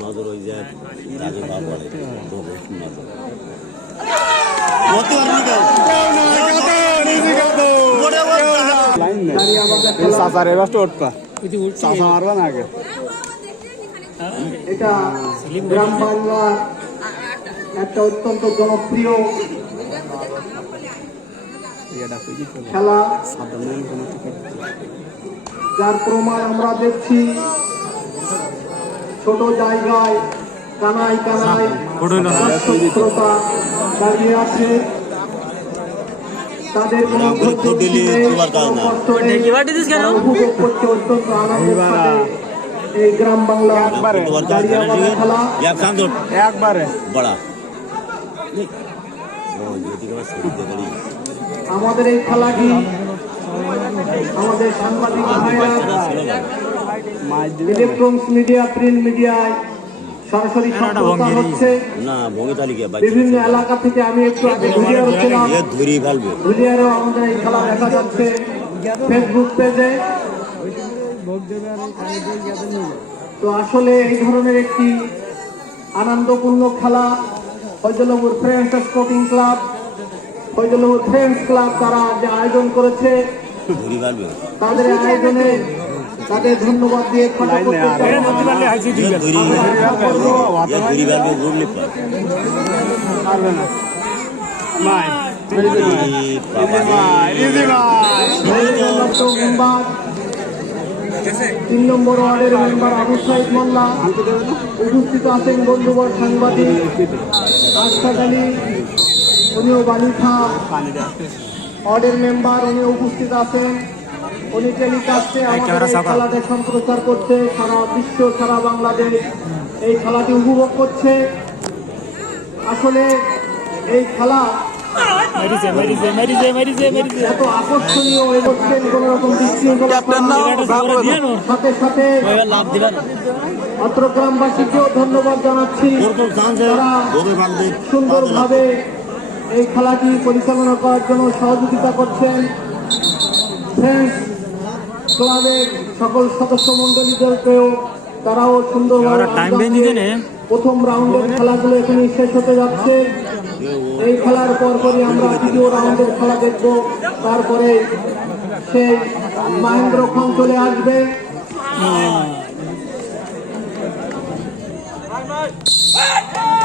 নজর ওই যে তাকে এটা গ্রাম বাংলার একটা অত্যন্ত জনপ্রিয় খেলা। যার প্রমাণ আমরা দেখছি ছোট জায়গায় কানায় কানায় দাঁড়িয়ে আছে। তাদের কোনো? উপভোগ অত্যন্ত আনন্দের সাথে। একবারে। করে আমাদের এই খেলাটি আমাদের সাংবাদিক ইলেকট্রনিক্স মিডিয়া প্রিন্ট মিডিয়ায় সরাসরি সম্প্রচার হচ্ছে। না বিভিন্ন এলাকা থেকে আমি একটু আগে ঘুরিয়ে ছিলাম এ ধরি ফেলবে। ঘুরিয়ারও আমাদের এই খেলা দেখা যাচ্ছে ফেসবুক পেজে তো আসলে এই ধরনের একটি আনন্দপূর্ণ খেলা Fazalpur friends sporting club Fazalpur friends club তারা যে আয়োজন করেছে তাদের আয়োজনে তাদের ধন্যবাদ দিয়ে খাটো তিন নম্বর ওয়ার্ডের মেম্বার আবু সাইদ মোল্লা উপস্থিত আছেন বন্ধুবর সাংবাদিক আশফাক আলী উনিও বালিখা ওয়ার্ডের মেম্বার উনি উপস্থিত আছেন। উনি টেলিকাস্টে আমাদের এই খেলাতে সম্প্রচার করছে। সারা বিশ্ব সারা বাংলাদেশ এই খেলাটি উপভোগ করছে। আসলে এই খেলা এত আকর্ষণীয় হয়ে যাচ্ছেন কোন রকম বিশৃঙ্খলা সাথে সাথে অত্র গ্রামবাসীকেও ধন্যবাদ জানাচ্ছি। সুন্দরভাবে এই খেলাটি পরিচালনা করার জন্য সহযোগিতা করছেন। ক্লাবের সকল সদস্য মন্ডলীদেরকেও তারাও সুন্দরভাবে প্রথম রাউন্ডের খেলাগুলো এখানে শেষ হতে যাচ্ছে। এই খেলার পর পরে আমরা দ্বিতীয় রাউন্ডের খেলা দেখব তারপরে সেই মহেন্দ্র খন চলে আসবে Hey!